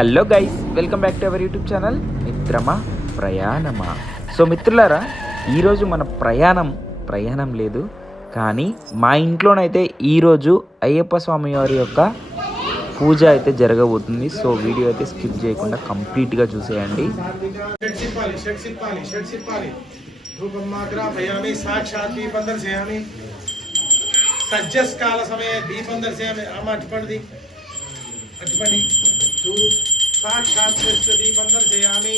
Hello guys, welcome back to our YouTube channel మిత్రమా ప్రయాణమా. So మిత్రులారా, ఈరోజు మన ప్రయాణం లేదు, కానీ మా ఇంట్లోనైతే ఈరోజు అయ్యప్ప స్వామి వారి యొక్క పూజ అయితే జరగబోతుంది. సో వీడియో అయితే స్కిప్ చేయకుండా కంప్లీట్గా చూసేయండి. సజ్జస్కాల సమయ దీపం దర్శయామి. అటుపడి సాక్షాత్ దీపం దర్శయామి.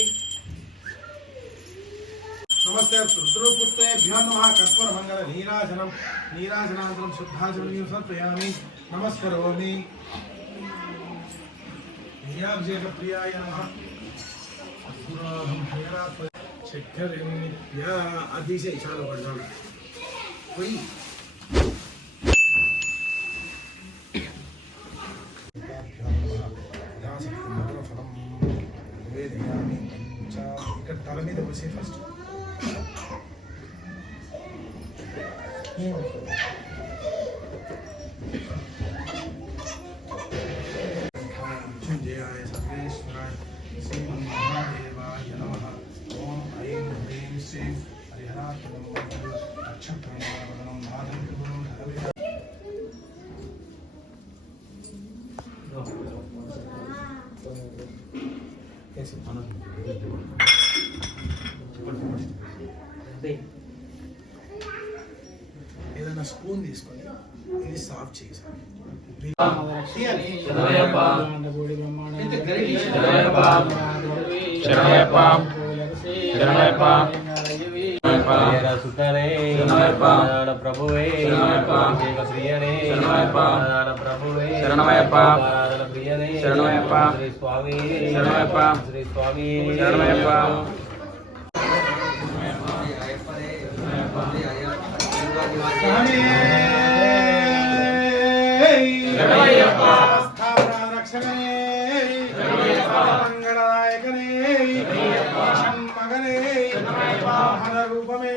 నమస్తే రుద్రపుత్రేభ్యో నమః. కర్పూర మంగళ నీరాజనానంతరం శుద్ధాచమనీయం సమర్పయామి. నమస్కరోమి. నియాభిషేక ప్రియాయ నమః. చక్కెర అతిశయ చాలా పడ్డాడు పోయి. ఇక్కడ తల మీద పోసే ఫస్ట్ జయాయ సర్వేశ్వరాయ శ్రీ మహాదేవాయ నమః. ఓం ఐం హ్రీం శ్రీం హరిహరాత్మనం నక్షత్రం నాదం గురుం ధరవిద. ఏదైనా స్పూన్ తీసుకొని ఇది సాఫ్ చేసాను. ప్రభువే ప్రియనే ప్రభువే ప్రియనే శ్రీ స్వామి శ్రీ స్వామి మంగళనాయకనే షణ్మగనే వాహన రూపమే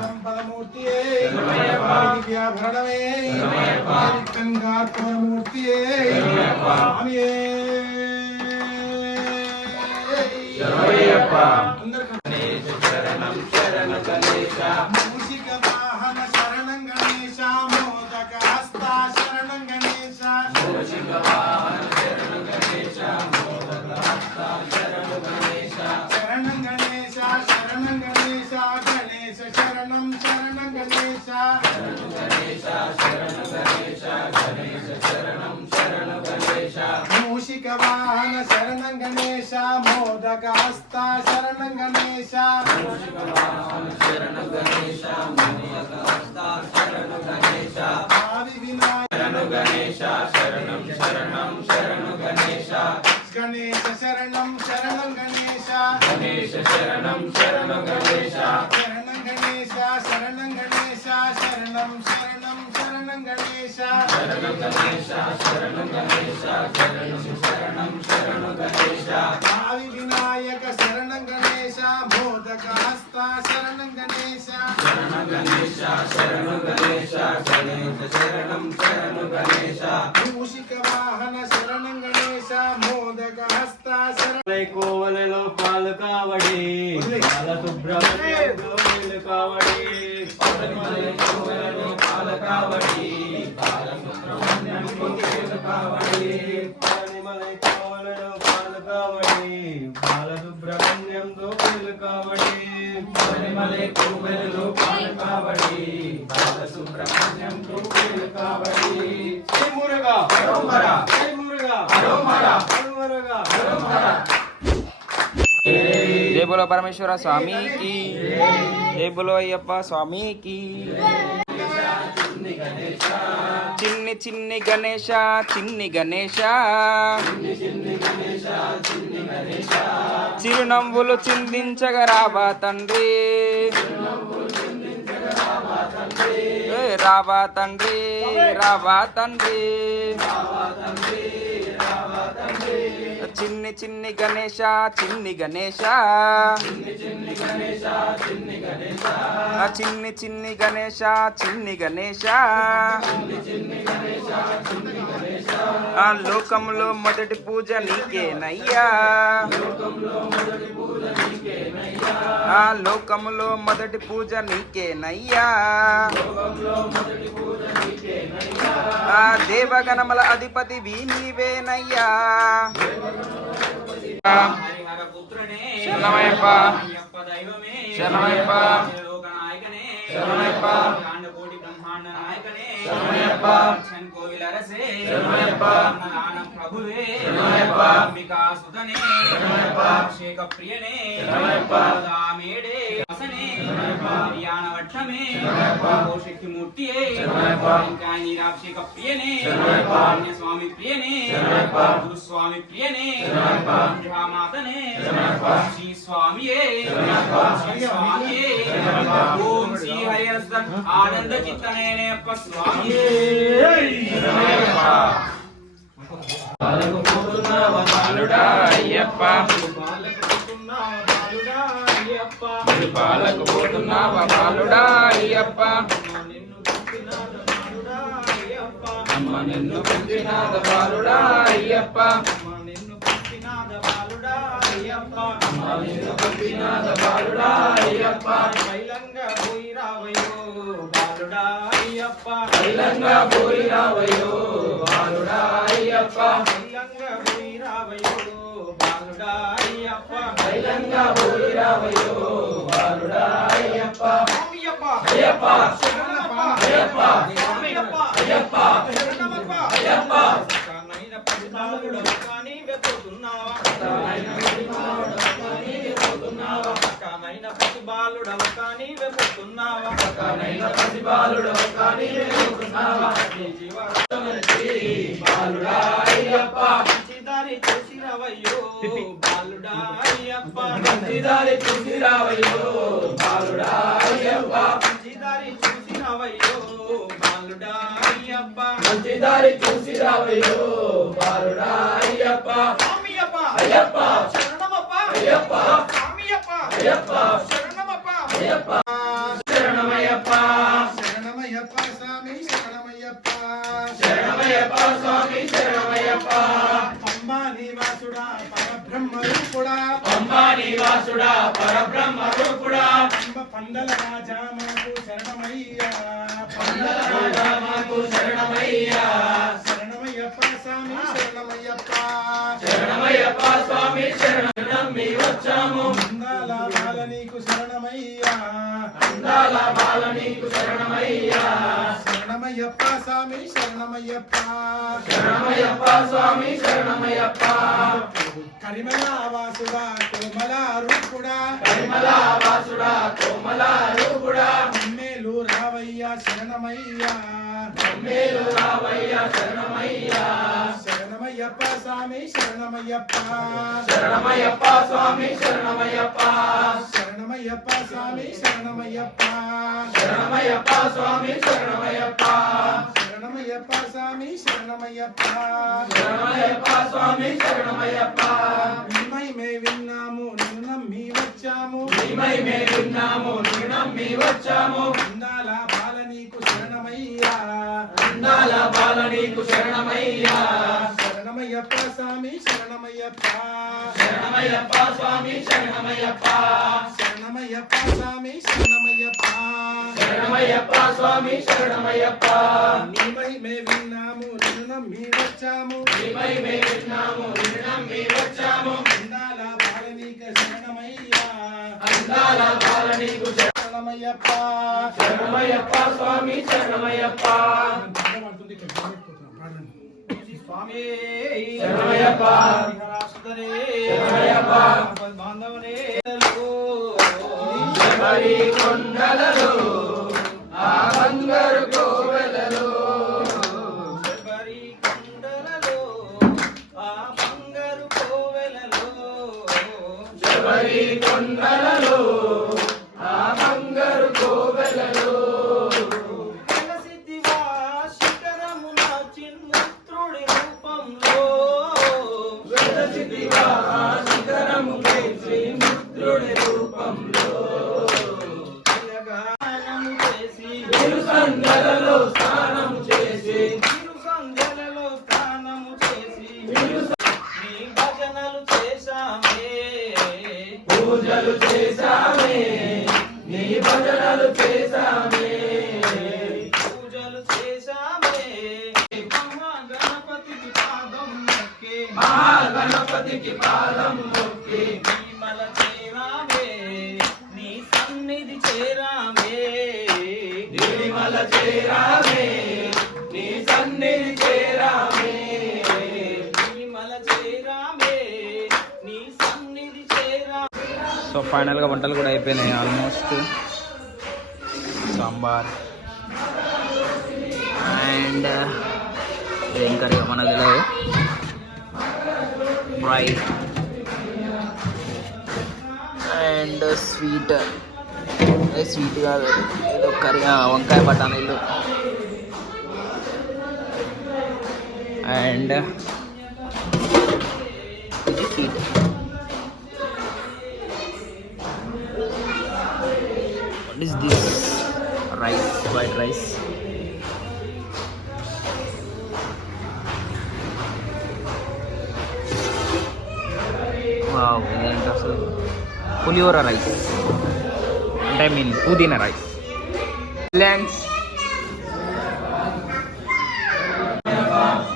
సంపదమూర్తియే దివ్యాభరణమే గంగాత్మమూర్తియే స్వామియే. శరణం శరణం గణేశ మూషిక వాహన శరణం గణేశ మోదక హస్త శరణం గణేశ మూషిక వాహన శరణం గణేశ మోదక హస్త శరణం గణేశ శరణం గణేశ శరణం గణేశ గణేశ శరణం శరణం గణేశ శరణం గణేశ శరణం గణేశ గణేశ శరణం శరణం గణేశ మూషిక వాహన శరణం గణేశ మోదక హస్త శరణం గణేశ మూషిక వాహన శరణం గణేశ మోదక హస్త శరణం గణేశ ఆది వినాయక శరణం గణేశ శరణం శరణం శరణం గణేశ గణేశ శరణం శరణం గణేశ గణేశ శరణం శరణం గణేశ శరణం గణేశ శరణం గణేశ శరణం శరణం శరణం గణేశ శరణం గణేశ శరణం గణేశ శరణం శరణం శరణం గణేశ ఆది వినాయక శరణం గణేశ మోదక హస్త శరణం గణేశ శరణం గణేశ శరణం గణేశ గణేశ శరణం శరణం గణేశ మూషిక వాహన శరణం గణేశ మోదక హస్త శరణం కోవలలో పాలు కావడి బాల సుబ్రహ్మణ్యం కావడి కోవలలో పాలు కావడి బాల సుబ్రహ్మణ్యం కావడి పనిమలై కోవలలో పాలు కావడి బాల సుబ్రహ్మణ్యం కావడి పనిమలై కోవలలో పాలు కావడి బాల సుబ్రహ్మణ్యం కావడి. జై మురుగా హరోమరా జై మురుగా హరోమరా హరోమరా హరోమరా. జై బోలో పరమేశ్వర స్వామికి, జై బోలో అయ్యప్ప స్వామికి. చిన్ని చిన్ని గణేశ చిన్ని గణేశ చిరునవ్వులు చిందించగా రావా తండ్రి, రావా తండ్రి రావా తండ్రి. చిన్ని చిన్ని గణేశ చిన్ని గణేశ చిన్ని చిన్ని గణేశ చిన్ని గణేశ చిన్ని గణేశ ఆ లోకంలో మొదటి పూజ నీకేనయ్యా, ఆ లోకంలో మొదటి పూజ నీకేనయ్యా, ఆ దేవగణముల అధిపతి నీవేనయ్యా. శరణమయ్యప్ప, శరణమయ్యప్ప, శరణమయ్యప్ప, శరణమయ్యప్ప, శరణమయ్యప్ప, ప్రభువే, శరణమయ్యప్ప, అంబికాసుతనే, శరణమయ్యప్ప, అభిషేక ప్రియనే, శరణమయ్యప్ప, రామేడే వసనే, శరణమయ్యప్ప, ప్రియాణవట్టమే, శరణమయ్యప్ప, ఓషక్తి మూర్తియే, శరణమయ్యప్ప, ఇంకాయనీరాభిషేక ప్రియనే, శరణమయ్యప్ప, పుణ్యస్వామి ప్రియనే, శరణమయ్యప్ప, గురుస్వామి ప్రియనే, శరణమయ్యప్ప, మాతనే, శరణమయ్యప్ప, శ్రీ స్వామియే, శరణమయ్యప్ప, శ్రీ స్వామియే, శరణమయ్యప్ప, ఓం శ్రీ హరిహరసుత ఆనంద చిత్తనయనయప్ప స్వామియే, శరణమయ్యప్ప. పాలకు పోతున్నావా బాలుడా అయ్యప్ప, పాలకు పోతున్నావా బాలుడా అయ్యప్ప, అమ్మ నిన్ను పుట్టినాద బాలుడా అయ్యప్ప, అమ్మ నిన్ను పుట్టినాద బాలుడా అయ్యప్ప, కైలంగా పోయి రావయ్యో బాలుడా అయ్యప్ప, కైలంగా పోయి రావయ్యో బాలుడా అయ్యప్ప, కైలంగా పోయి రావయ్యో బాలుడా అయ్యప్ప, కైలంగా పోయి రావయ్యో బాలుడా అయ్యప్ప, అయ్యప్ప అయ్యప్ప శరణమప్ప, అయ్యప్ప అయ్యప్ప అయ్యప్ప శరణమప్ప, అయ్యప్ప కానైన పదినాలుడు కాని వెతుకుతున్నావా, కానైన పదినాలుడు కాని వెతుకుతున్నావా, కానైన ప్రతిబాలుడు కాని వెతుకుతున్నావా, కానైన ప్రతిబాలుడు కాని వెతుకుతున్నావా, నీ జీవనమతి బాలుడా అయ్యప్ప, మంచిదారి చూసి రావయ్యో బాలుడా అయ్యప్ప, మంచిదారి చూసి రావయ్యో బాలుడా అయ్యప్ప, మంచిదారి చూసి రావయ్యో బాలుడా అయ్యప్ప, మంచిదారి చూసి రావయ్యో బాలుడా అయ్యప్ప, స్వామియప్ప అయ్యప్ప శరణమప్ప, అయ్యప్ప స్వామియప్ప అయ్యప్ప శరణమప్ప, అయ్యప్ప శరణమయ్యప్ప, శరణమయ్యప్ప స్వామి శరణమయ్యప్ప, శరణమయ్యప్ప స్వామి శరణమయ్యప్ప, అంబా నివాసుడా పరబ్రహ్మ రూపుడా, అంబా నివాసుడా పరబ్రహ్మ రూపుడా, అంబ పందల రాజా మాకు శరణమయ్యా, పందల రాజా మాకు శరణమయ్యా, శరణమయ్యప్ప స్వామి శరణమయ్యప్ప, శరణమయ్యప్ప స్వామి శరణం మీ వచ్చాము, అందాల బాల నీకు శరణమయ్యా, అందాల బాల నీకు శరణమయ్యా, శరణమయ్యప్ప స్వామి శరణమయ్యప్ప, శరణమయ్యప్ప స్వామి శరణమయ్యప్ప, కరిమల వాసుడా కోమల రూపుడా, కరిమల వాసుడా కోమల రూపుడా, మమ్మేలు రావయ్యా శరణమయ్యా, మమ్మేలు రావయ్యా శరణమయ్యా, శరణమయ్యప్ప స్వామి శరణమయ్యప్ప, శరణమయ్యప్ప స్వామి శరణమయ్యప్ప, శరణమయ్యప్ప స్వామి శరణమయ్యప్ప, శరణమయ్యప్ప స్వామి శరణమయ్యప్ప, శరణమయ్యప్ప స్వామి శరణమయ్యప్ప, శరణమయ్యప్ప స్వామి శరణమయ్యప్ప, నిమై మే విన్నాము నిన్ను నమ్మి వచ్చాము, నిమై మే విన్నాము నిన్ను నమ్మి వచ్చాము, అందాల బాల నీకు శరణమయ్యా, అందాల బాల నీకు శరణమయ్యా, శరణమయ్యప్ప స్వామి శరణమయ్యప్ప, శరణమయ్యప్ప స్వామి శరణమయ్యప్ప, శరణమయ్యప్ప స్వామి శరణమయ్యప్ప, శరణమయ్యప్ప స్వామి శరణమయ్యప్ప, నీమై మే విన్నాము నిన్ను నమ్మి వచ్చాము, నీమై మే విన్నాము నిన్ను నమ్మి వచ్చాము, అందాల బాల నీకు శరణమయ్యా, అందాల బాల నీకు శరణమయ్యప్ప, శరణమయ్యప్ప స్వామి శరణమయ్యప్ప, స్వామి శరణమయ్యప్ప, శరణమయ్యప్ప బాంధవనే శబరి కొండలలో ఆ బంగారు కోవెలలో, శబరి కొండలలో ఆ బంగారు కోవెలలో, శబరి కొండలలో ఆ బంగారు కోవెలలో, వెలసితివా శిఖరమున చిన్ముత్రుడి రూపంలో, వెలసితివా శిఖరముపై శ్రీముద్రుడి రూపంలో, పూజలు చేశామే నీ భజనలు చేశామే పూజలు చేశామే మహాగణపతికి పాదం మొక్కే మహాగణపతికి పాదం మొక్కే మల చేరామే నీ సన్నిధి చేరామే మల చేరామే నీ సన్నిధి చేరామే మల చేరామే నీ సన్నిధి చేరా. సో ఫైనల్గా వంటలు కూడా అయిపోయినాయి ఆల్మోస్ట్. సాంబార్ అండ్ ఏం కర్రీ మనకు తెలియదు, ఫ్రై అండ్ స్వీట్ కాదు ఏదో కర్రీ, వంకాయ బఠానీలు అండ్ ఇది sweet. What is this? Rice, white rice. Wow, ఇదేంటి అసలు పులిహోర రైస్ అంటే పుదీనా రైస్. థ్యాంక్స్.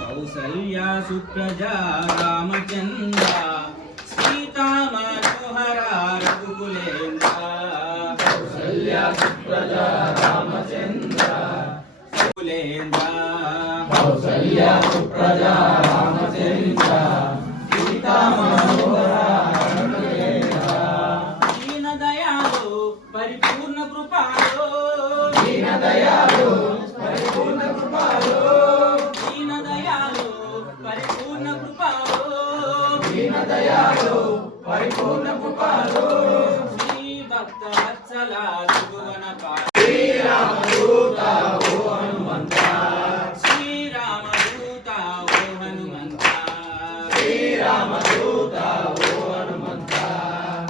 కౌసల్య సుప్రజా రామచంద్ర సీతా మనోహర రఘుకులేంద్ర కౌసల్య సుప్రజా రామచంద్ర కులేంద్ర కౌసల్య సుప్రజా రామచంద్ర సీతా మనోహర రఘుకులేంద్ర దీన దయాళు పరిపూర్ణ కృపాలో దీన దయాళు పరిపూర్ణ కృపాలో దీన దయాళు పరిపూర్ణ కృపాలో దీన దయాళు పరిపూర్ణ కృపాలో శ్రీ భక్త వత్సల త్రిభువన శ్రీరామదూత ఓ హనుమంత శ్రీరామదూత ఓ హనుమంత శ్రీరామదూత ఓ హనుమంత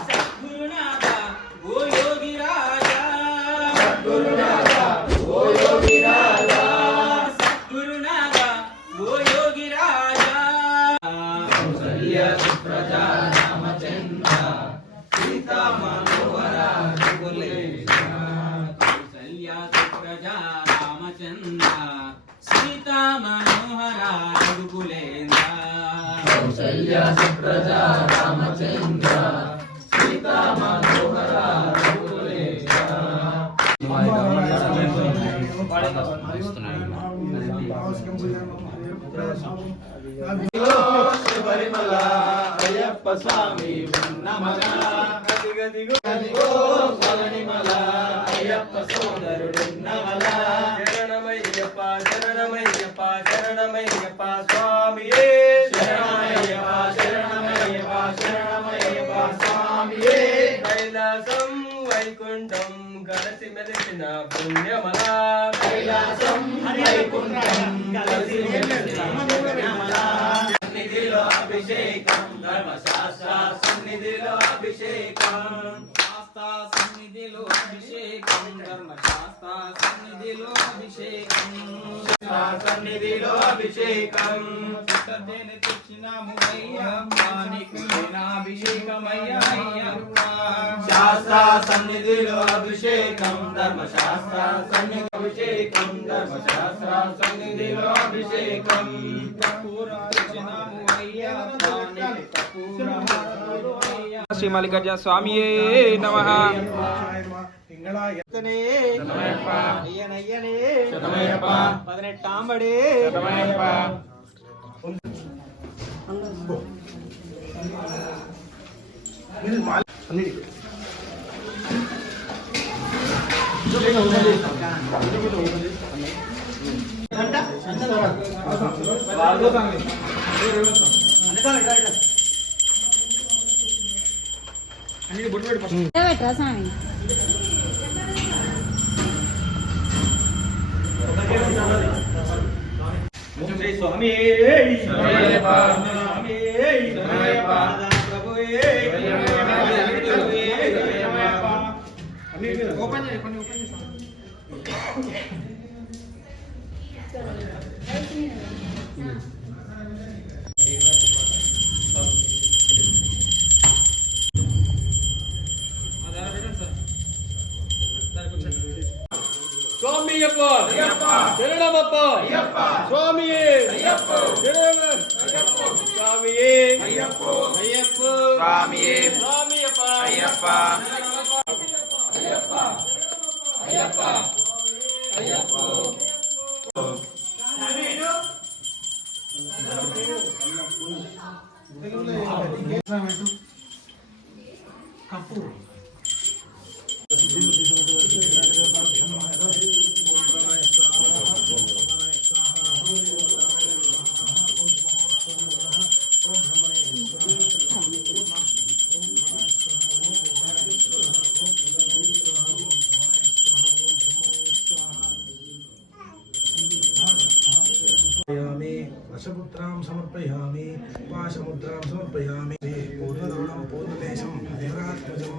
సద్గురునాథ ఓ యోగి రాజా సద్గురునాథ ఓ యోగి రాజా సద్గురునాథ ఓ యోగి రాజా కౌసల్య సుప్రజా రామచంద్ర సీతా మనోహర రఘుకులేంద్ర కౌసల్య సుప్రజా రామచంద్ర సీతా మనోహర రఘుకులేంద్ర కౌసల్య సుప్రజా రామచంద్ర సీతా మనోహర రఘుకులేంద్ర. శబరిమల అయ్యప్ప స్వామి ఉన్నమల గదిగో పళనిమల అయ్యప్ప సోదరుడున్నమల శరణమయ్యప్ప శరణమయ్యప్ప శరణమయ్యప్ప స్వామియే శరణమయ్యప్ప శరణమయ్యప్ప శరణమయ్యప్ప స్వామియే కైలాసం వైకుంఠం కలిసి మెలిసిన పుణ్యమల కైలాసం వైకుంఠం కలిసి మెలిసిన పుణ్యమల సన్నిధిలో అభిషేకం ధర్మశాస్త్ర సన్నిధిలో అభిషేకం శాస్త్ర సన్నిధిలో అభిషేకం ధర్మశాస్త్ర సన్నిధిలో అభిషేకం సన్నిధిలో అభిషేకం చిత్తదేని తెచ్చినాము అయ్యప్ప నీకు అభిషేకమయ్యా అయ్యప్ప శాస్త్ర సన్నిధిలో అభిషేకం ధర్మశాస్త్ర సన్నిధి అభిషేకం ధర్మశాస్త్ర సన్నిధిలో అభిషేకం శ్రీ మల్లికార్జున స్వామియే నమః. பதினெட்டாம்படி పెట్టరా స్వామి స్వామి ఓపెన్ స్వామియే స్వామియే అయ్యప్ప స్వామియే స్వామియప్ప అయ్యప్ప కప్పు वशपुत्रां समर्पयामि पाशमुद्रां समर्पयामि पूर्णदौलं पूर्णदेशं देवरात्मजं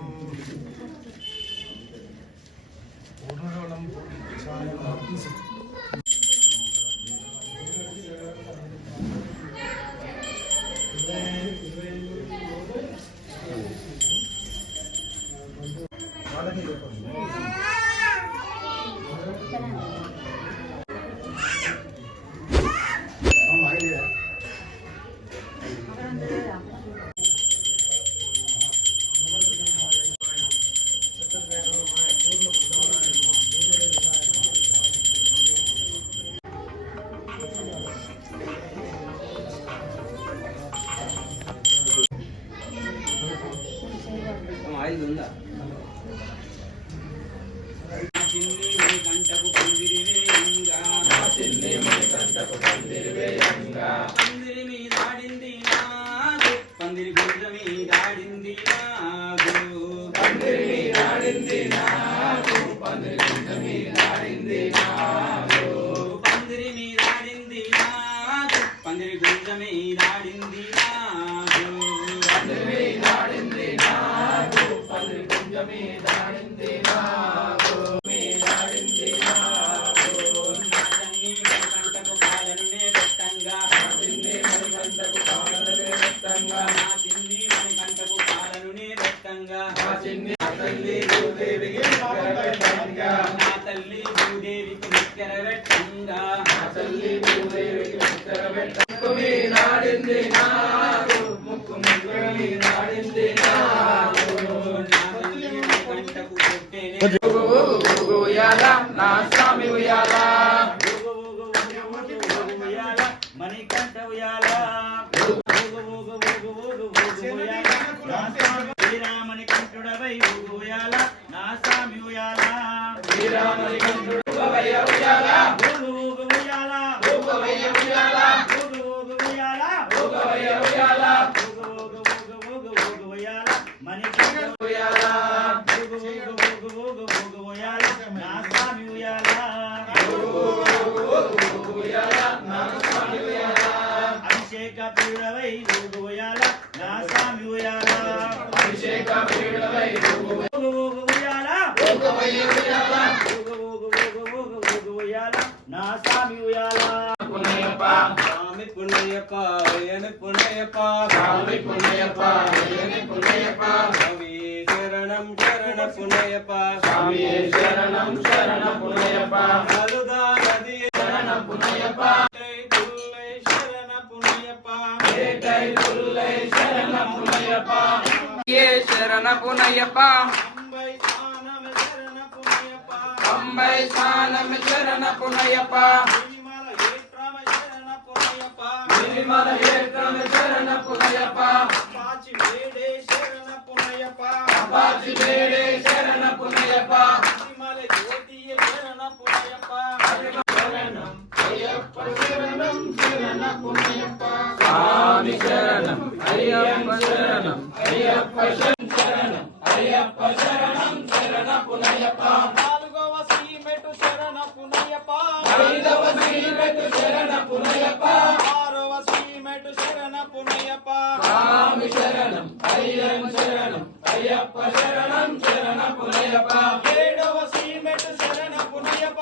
पूर्णदौलं पूर्णदेशं వాళ్ళకి చెప్పండి పందిరి మీదాడింది నాగు పందిరి గుంజ మీదాడింది నాగు పందిరి మీదాడింది నాగు పందిరి గుంజ మీదాడింది నాగు పందిరి మీదాడింది నాగు పందిరి గుంజ మీదాడింది నాగు పందిరి మీదాడింది నాగు పందిరి గుంజ మీదాడింది నాగు మీదాడింది నాగు నాదన్ని కంటకు పాలన్నే పెట్టంగా నాదిన్ని మణికంఠకు పాలననే పెట్టంగా నాదిన్ని మణికంఠకు పాలననే పెట్టంగా నా చిన్ని తల్లి భూదేవికి పెట్టంగా నా తల్లి భూదేవికి ముక్కెర పెట్టంగా నా తల్లి భూదేవికి ముక్కెర పెట్టంగా నాడింది నాగు ముక్కు ముగ్గురి నాడింది నాగు నా తల్లి మణికంఠకు కొట్టేనే ఉయ్యాల నా స్వామి ఉయ్యాల మణికంఠ ఉయ్యాల శ్రీరామణికంఠుడవై ఉయ్యాల నా స్వామి ఉయ్యాల శ్రీరామణికంఠుడవై ఉయ్యాల ఉయ్యాల ఉయ్యాల ఉయ్యాల ఉయ్యాల మణికంఠ ఉయ్యాల ఉయ్యాల నా స్వామి ఉయ్యాల అభిషేక ప్రియుడవై ఉయ్యాల నా స్వామి ఉయ్యాల అభిషేక ప్రియుడవై ఉయ్యాల ఉయ్యాల నా స్వామి ఉయ్యాల పుణ్యప్ప స్వామి పుణ్యప్ప వేయని పుణ్యప్ప స్వామి పుణ్యప్ప వేయని పుణ్యప్ప స్వామి శరణం శరణ పుణ్యప్ప స్వామి శరణం శరణ పుణ్యప్ప నలుదా నది శరణ పుణ్యప్ప శరణ పుణ్యప్ప శరణ పుణ్యప్ప ఏ శరణ పుణ్యప్ప అంబై స్నానం శరణ పుణ్యప్ప నిర్మల ఏత్రమ శరణ పుణ్యప్ప పాచి వేడే శరణ పుణ్యప్ప పాచి వేడే శరణ పుణ్యప్ప నిర్మల జ్యోతియ శరణ పుణ్యప్ప శరణం అయ్యప్ప శరణం శరణ పుణ్యప్ప స్వామి శరణం అయ్యప్ప శరణం అయ్యప్ప శరణం అయ్యప్ప శరణం శరణ పుణ్యప్ప నాలుగవ శ్రీమెటు శరణ పుణ్యప్ప ఐదవ శ్రీమెటు శరణ పుణ్యప్ప ఆరవ శ్రీమెటు శరణ పుణ్యప్ప స్వామి శరణం అయ్యప్ప శరణం అయ్యప్ప శరణం శరణ పుణ్యప్ప ఏడవ శ్రీమెటు శరణ పుణ్యప్ప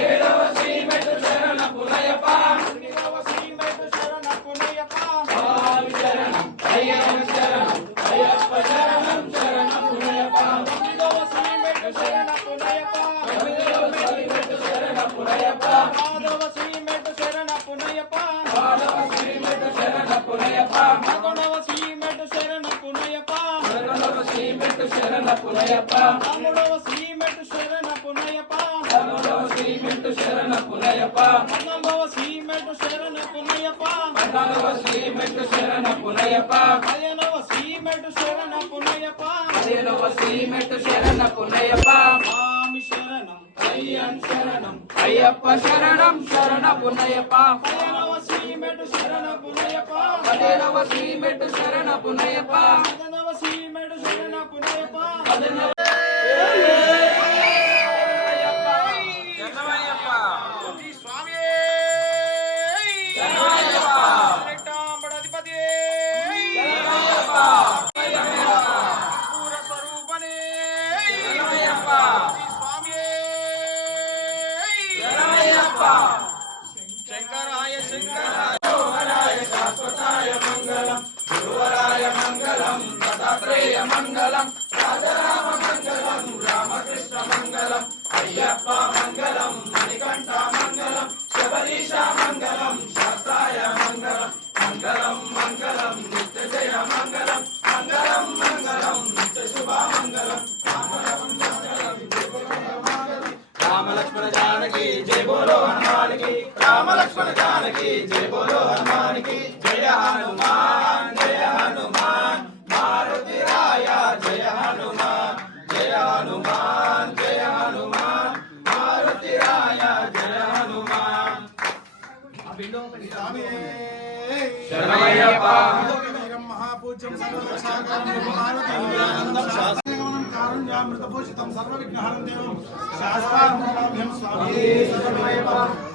ఏడవ శ్రీమెటు శరణ పుణ్యప్ప ఎనిమిదవ శ్రీమెటు శరణ పుణ్యప్ప స్వామి శరణం అయ్యప్ప శరణం అయ్యప్ప శరణం శరణ పుణ్యప్ప తొమ్మిదవ శ్రీమెటు శరణ పుణ్యప్ప తొమ్మిదవ శ్రీమెటు శరణ పుణ్యప్ప పదవ శ్రీమెటు పునయప్ప 11వ సిమెంట్ శరణ పునయప్ప 13వ సిమెంట్ శరణ పునయప్ప 14వ సిమెంట్ శరణ పునయప్ప 15వ సిమెంట్ శరణ పునయప్ప 16వ సిమెంట్ శరణ పునయప్ప 17వ సిమెంట్ శరణ పునయప్ప 18వ సిమెంట్ శరణ పునయప్ప 19వ సిమెంట్ శరణ పునయప్ప స్వామి శరణం అయ్యన్ శరణం అయ్యప్ప శరణం శరణ పునయప్ప 15వ సిమెంట్ శరణ పునయప్ప 17వ సిమెంట్ శరణ పునయప్ప 18వ సిమెంట్ శరణ పునయప్ప 19వ శంకరాయ శంకరాయ శాశ్వతాయ మంగళం గురువరాయ మంగళం దత్తాత్రేయ మంగళం రాజరామ మంగళం రామకృష్ణ మంగళం అయ్యప్ప మంగళం మణికంఠ మంగళం శబరీష మంగళం శాస్త్రాయ మంగళం మంగళం మంగళం నిత్య జయ మంగళం మంగళం మంగళం నిత్య శుభ మంగళం రామ లక్ష్మణ జానకి జయ బోలో హనుమానికి రామ లక్ష్మణ జానకి జయ బోలో హనుమానికి జయ హనుమాన్ మారుతి రాయ జయ హనుమాన్ మారుతి రాయ జయ హనుమాన్ శరణమయ్యప్ప మహాపూజ్యం కారుణ్యామృతభూషితం సర్వవిఘ్నహరం దేవం శాస్త్రార్మణాభ్యం స్వామి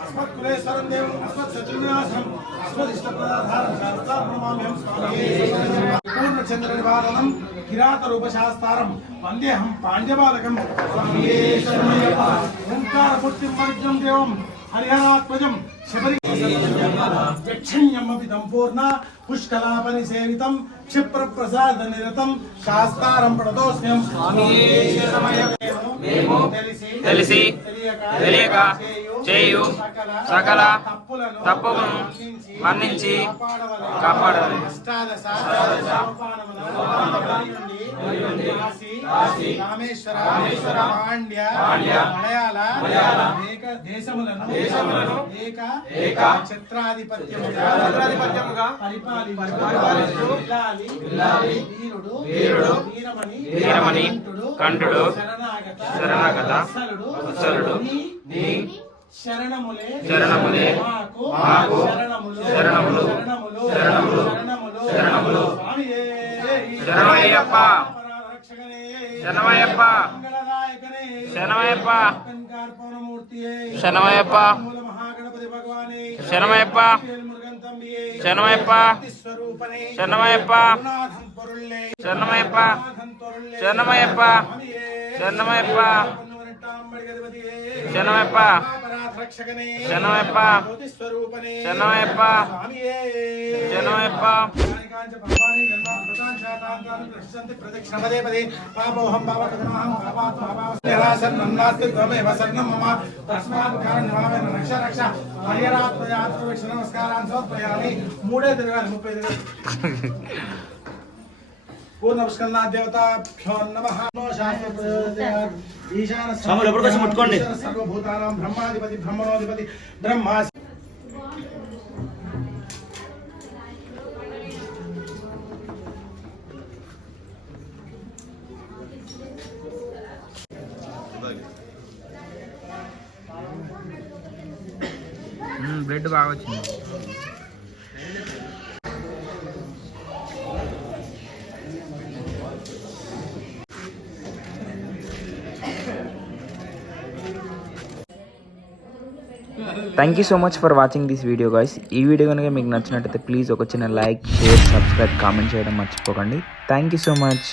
అస్మత్కులేశ్వరం దేవం అస్మత్సత్యవినాశం అస్మదిష్టప్రదాధారం శాస్త్రార్మణాభ్యం స్వామి పూర్ణచంద్ర నివారణం కిరాత రూపశాస్త్రం వందేహం పాండ్యబాలకం స్వామి ఓంకారమూర్తిం పరిజ్ఞం దేవం హరిహరాత్మజం శబరి యక్షణ్యమపి సంపూర్ణ పుష్కలాపని సేవితం క్షిప్ర ప్రసాద నిరతం శాస్త్రారం ప్రణతోస్మ్యం తెలిసి తెలియక చేయు సకల తప్పులను మన్నించి కాపాడాలి. రామేశ్వర పాండ్య మలయాళ దేశములను ఏక ఛత్రాధిపత్యముగా పరిపాలించు వీరుడు వీరమణి కంఠుడు శరణాగత వత్సలుడు శరణములే మాకు శరణములు శరణమయ్యప్ప శరణమయ్యప్ప శరణమయ్యప్ప శరణమయ్యప్ప శరణమయ్యప్ప శరణమయ్యప్ప శరణమయ్యప్ప శరణమయ్యప్ప శరణమయ్యప్ప శరణమయ్యప్ప శరణమయ్యప్ప శరణమయ్యప్ప శరణమయ్యప్ప శరణమయ్యప్ప పాపోహం పాపకథమహం పాపాత్మేవ మమ తస్మాత్ కారణం రక్ష రక్ష హరిహరాత్మయాత్మ నమస్కారాన్ని సమర్పయామి. మూడే తిరగాలి 30 తిరగాలి. పూర్ణపుష్కరణ దేవతాభ్యో నమః. ఈశాన సర్వభూతానాం బ్రహ్మాధిపతి బ్రహ్మణోధిపతి బ్రహ్మా. బ్లడ్ బాగా వచ్చింది. Thank you so much for watching this video guys. ఈ వీడియో కనుక మీకు నచ్చినట్టయితే ప్లీజ్ ఒక చిన్న లైక్, షేర్, సబ్స్క్రైబ్, కామెంట్ చేయడం మర్చిపోకండి. Thank you so much.